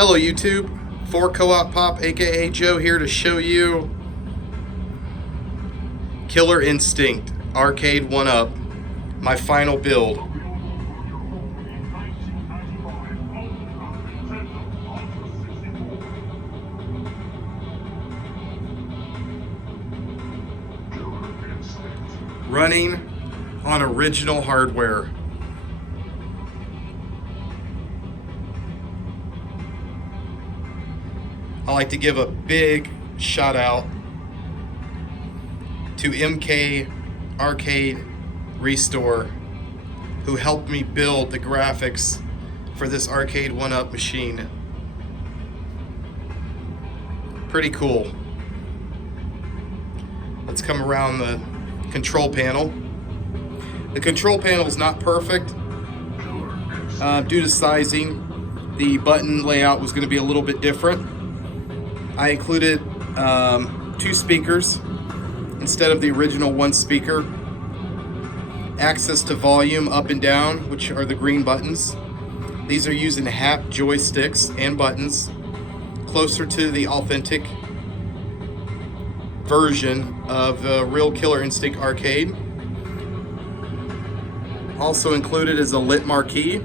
Hello YouTube, for Co-op Pop aka Joe here to show you Killer Instinct ARCADE1UP, my final build. Running on original hardware. I like to give a big shout out to MK Arcade Restore, who helped me build the graphics for this ARCADE1UP machine. Pretty cool. Let's come around the control panel. The control panel is not perfect due to sizing. The button layout was going to be a little bit different. I included 2 speakers instead of the original 1 speaker. Access to volume up and down, which are the green buttons. These are using HAP joysticks and buttons, closer to the authentic version of the real Killer Instinct Arcade. Also included is a lit marquee,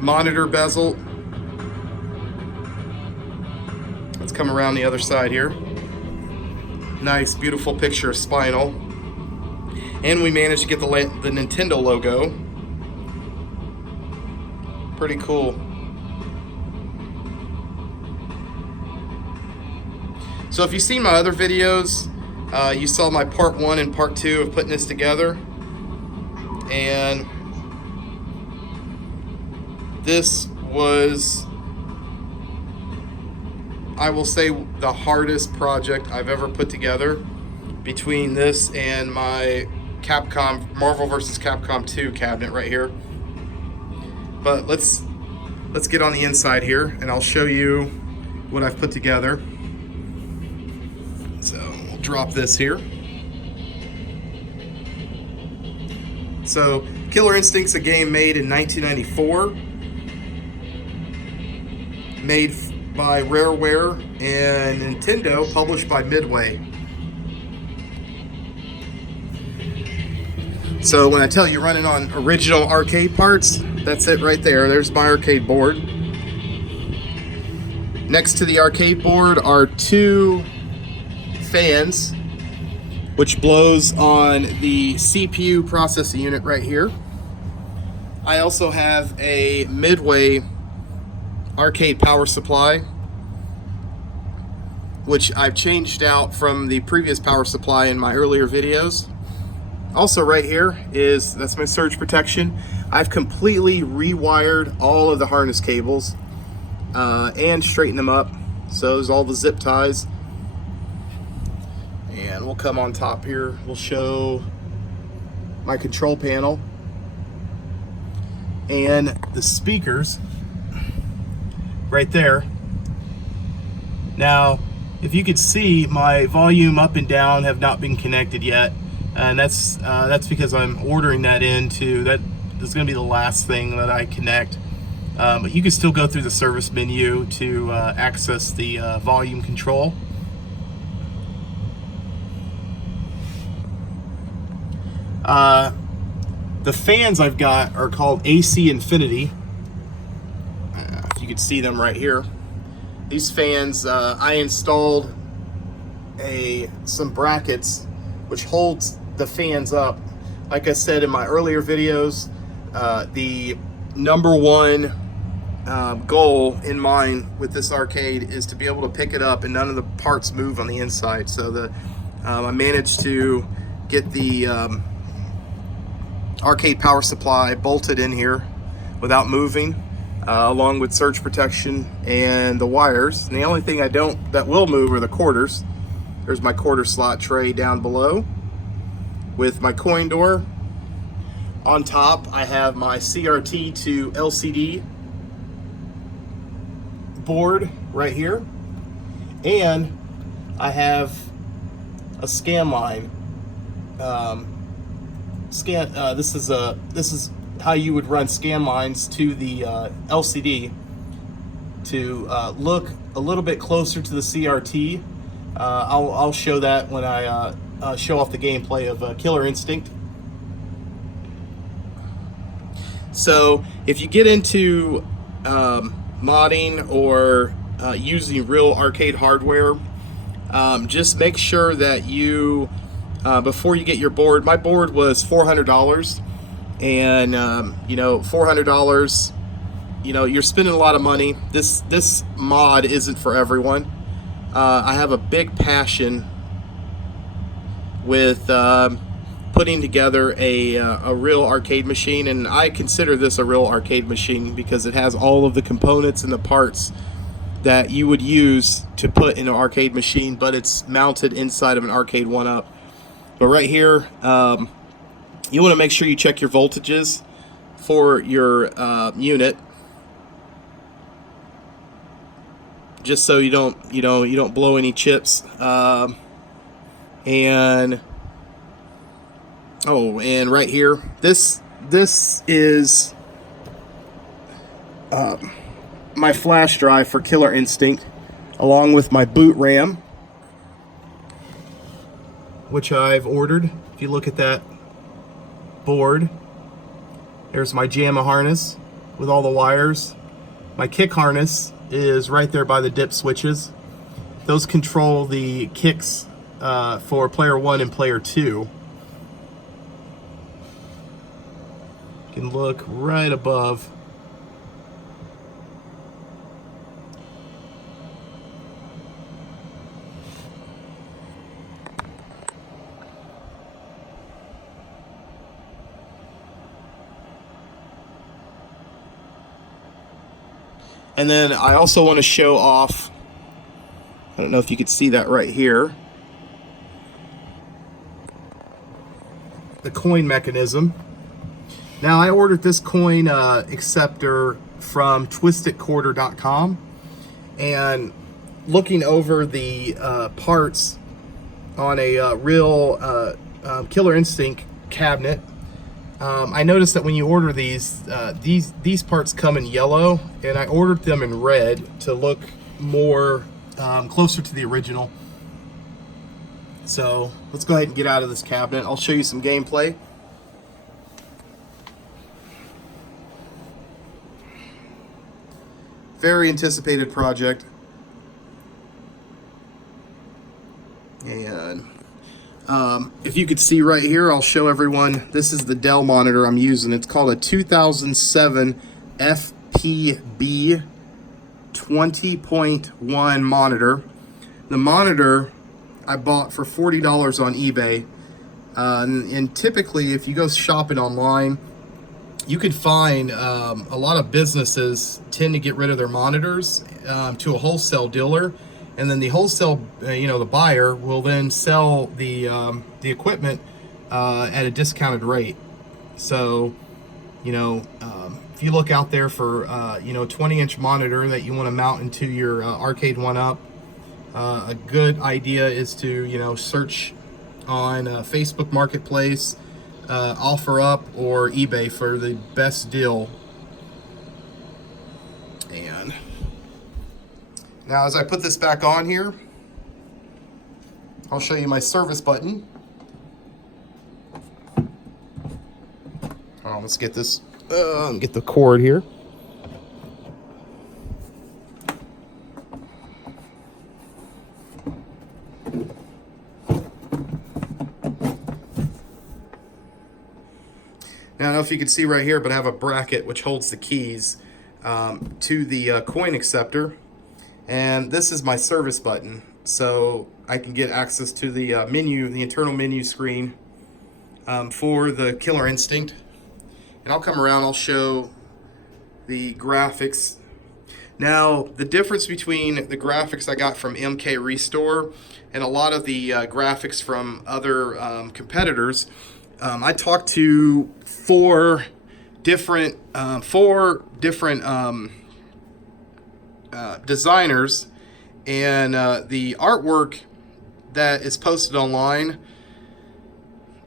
monitor bezel. Let's come around the other side here. Nice, beautiful picture of Spinal. And we managed to get the Nintendo logo. Pretty cool. So if you've seen my other videos, you saw my part 1 and part 2 of putting this together. And this was, I will say, the hardest project I've ever put together, between this and my Capcom Marvel vs. Capcom 2 cabinet right here. But let's get on the inside here and I'll show you what I've put together. So we'll drop this here. So Killer Instinct's a game made in 1994, made by Rareware and Nintendo, published by Midway. So when I tell you running on original arcade parts, that's it right there. There's my arcade board. Next to the arcade board are 2 fans, which blows on the CPU processing unit right here. I also have a Midway arcade power supply, which I've changed out from the previous power supply in my earlier videos. Also right here that's my surge protection. I've completely rewired all of the harness cables and straightened them up. So there's all the zip ties. And we'll come on top here. We'll show my control panel and the speakers right there. Now, if you could see, my volume up and down have not been connected yet, and that's because I'm ordering that into that. This is going to be the last thing that I connect. But you can still go through the service menu to access the volume control. The fans I've got are called AC Infinity. If you can see them right here. These fans, I installed some brackets which holds the fans up. Like I said in my earlier videos, the #1 goal in mind with this arcade is to be able to pick it up and none of the parts move on the inside. So I managed to get the arcade power supply bolted in here without moving, along with surge protection and the wires. And the only thing that will move are the quarters. There's my quarter slot tray down below with my coin door. On top, I have my CRT to LCD board right here, and I have a scan line. This is how you would run scan lines to the LCD to look a little bit closer to the CRT. I'll show that when I show off the gameplay of Killer Instinct. So if you get into modding or using real arcade hardware, just make sure that you, before you get your board, my board was $400, and you know, $400, you know, you're spending a lot of money. This mod isn't for everyone. I have a big passion with putting together a real arcade machine, and I consider this a real arcade machine because it has all of the components and the parts that you would use to put in an arcade machine, but it's mounted inside of an ARCADE1UP. But right here, you want to make sure you check your voltages for your unit, just so you don't blow any chips. And right here, this is my flash drive for Killer Instinct, along with my boot RAM, which I've ordered. If you look at that board, there's my JAMA harness with all the wires. My kick harness is right there by the dip switches. Those control the kicks for player 1 and player 2. You can look right above. And then I also want to show off, I don't know if you could see that right here, the coin mechanism. Now, I ordered this coin acceptor from twistedquarter.com, and looking over the parts on a real Killer Instinct cabinet, I noticed that when you order these parts come in yellow, and I ordered them in red to look more closer to the original. So let's go ahead and get out of this cabinet. I'll show you some gameplay. Very anticipated project. And if you could see right here, I'll show everyone, this is the Dell monitor I'm using. It's called a 2007 FPB 20.1 monitor. The monitor I bought for $40 on eBay. And typically, if you go shopping online, you can find a lot of businesses tend to get rid of their monitors to a wholesale dealer, and then the wholesale, the buyer will then sell the equipment at a discounted rate. So, if you look out there for a 20-inch monitor that you want to mount into your ARCADE1UP, a good idea is to search on Facebook Marketplace, OfferUp, or eBay for the best deal. And now, as I put this back on here, I'll show you my service button. Let's get this, get the cord here. Now, I don't know if you can see right here, but I have a bracket which holds the keys to the coin acceptor. And this is my service button, so I can get access to the menu, the internal menu screen for the Killer Instinct. And I'll come around, I'll show the graphics. Now, the difference between the graphics I got from MK Restore and a lot of the graphics from other competitors, I talked to four different designers, and the artwork that is posted online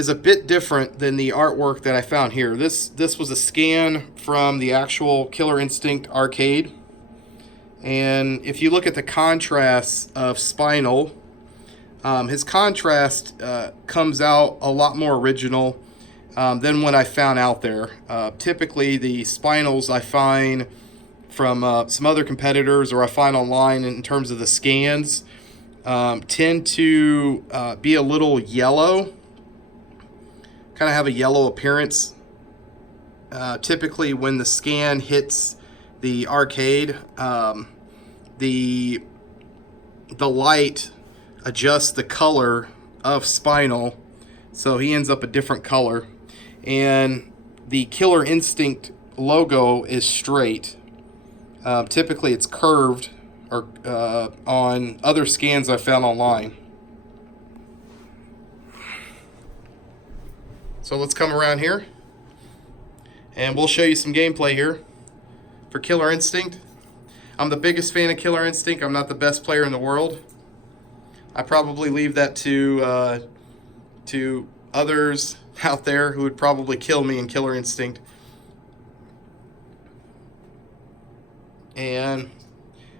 is a bit different than the artwork that I found here. This was a scan from the actual Killer Instinct arcade. And if you look at the contrast of Spinal, his contrast comes out a lot more original than what I found out there. Typically, the Spinals I find from some other competitors or I find online in terms of the scans tend to be a little yellow, kind of have a yellow appearance. Typically, when the scan hits the arcade, the light adjusts the color of Spinal, so he ends up a different color. And the Killer Instinct logo is straight. Typically it's curved, or on other scans I found online. So let's come around here and we'll show you some gameplay here for Killer Instinct. I'm the biggest fan of Killer Instinct. I'm not the best player in the world. I probably leave that to others out there who would probably kill me in Killer Instinct. And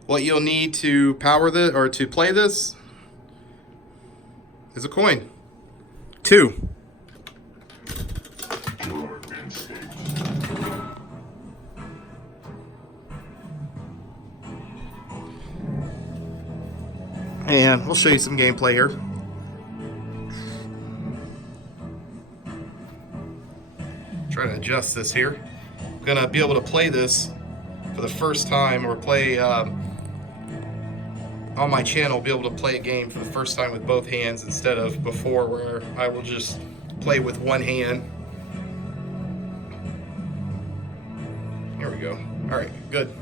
what you'll need to power this, or to play this, is a coin. 2. And we'll show you some gameplay here. Try to adjust this here. I'm gonna be able to play this for the first time, or play on my channel, be able to play a game for the first time with both hands instead of before where I will just play with one hand. Here we go. All right, good.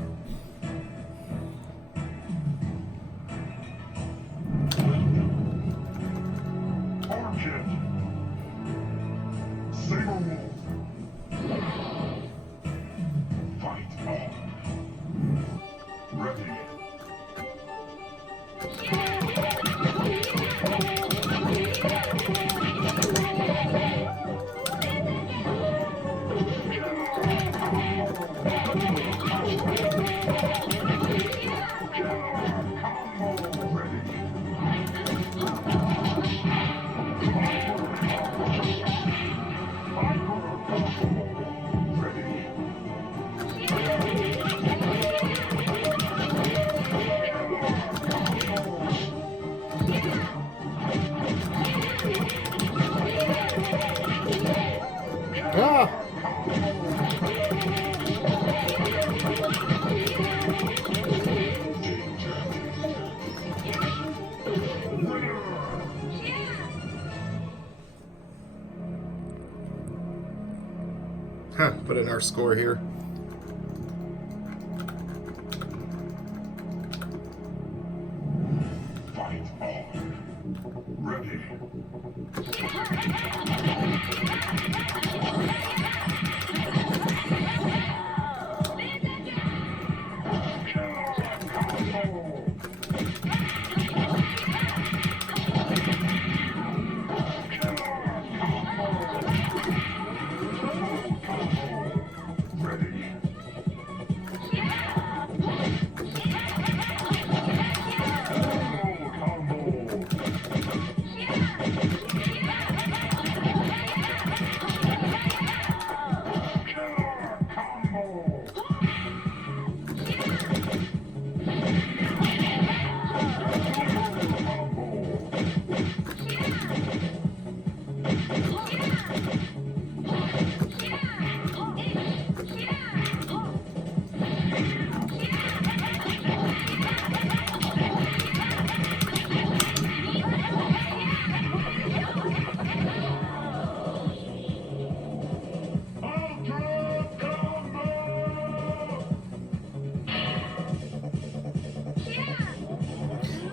Put in our score here. Fight on. Ready.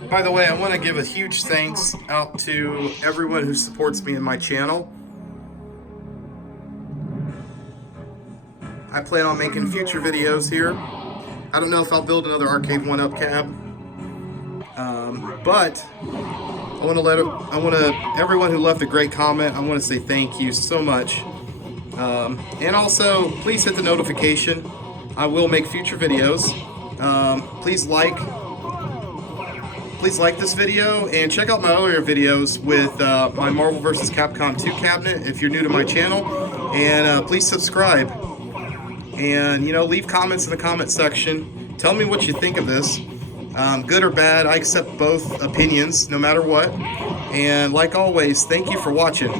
By the way, I want to give a huge thanks out to everyone who supports me in my channel. I plan on making future videos here. I don't know if I'll build another ARCADE1UP cab, but everyone who left a great comment, I want to say thank you so much. And also, please hit the notification. I will make future videos. Please like this video and check out my earlier videos with my Marvel vs. Capcom 2 cabinet if you're new to my channel. And please subscribe. And, you know, leave comments in the comment section. Tell me what you think of this. Good or bad, I accept both opinions, no matter what. And like always, thank you for watching.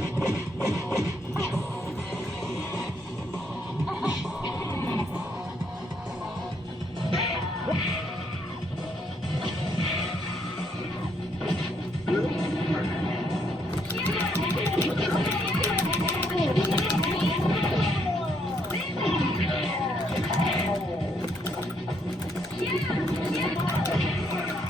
Yeah.